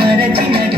వాళ్ళని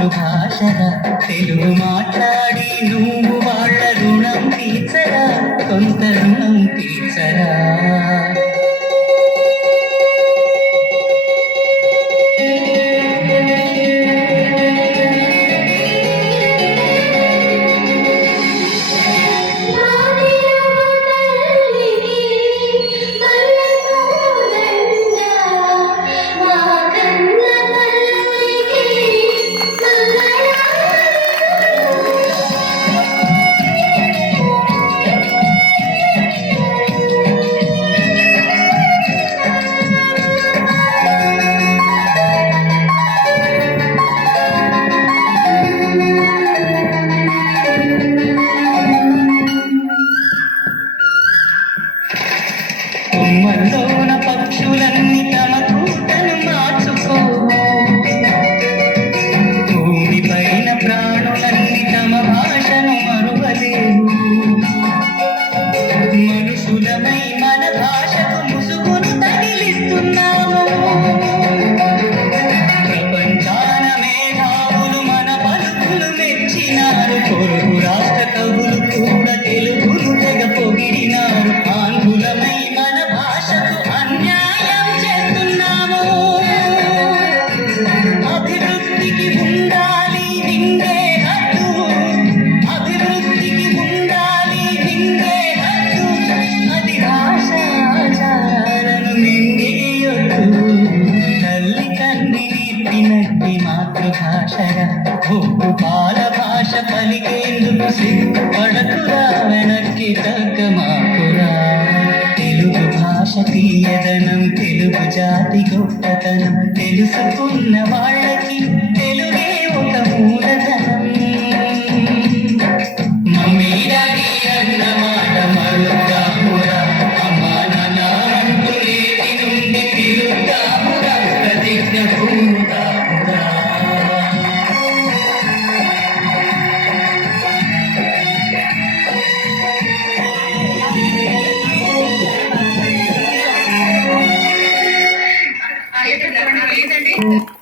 మాతృభాషరా తెలుగు మాట్లాడి నువ్వు వాళ్ళ రుణం తీర్చరా? కొంత புலமை மனதால் నేర్పినట్టి మాతృభాషగా ఒప్పు బాల భాష పలికేందుకు సిగ్గుపడకురా వెనక్కి తగ్గమాకురా తెలుగు భాష తీయదనం తెలుగు జాతి గొప్పతనం తెలుసుకున్న వాళ్ళకి తెలుగు and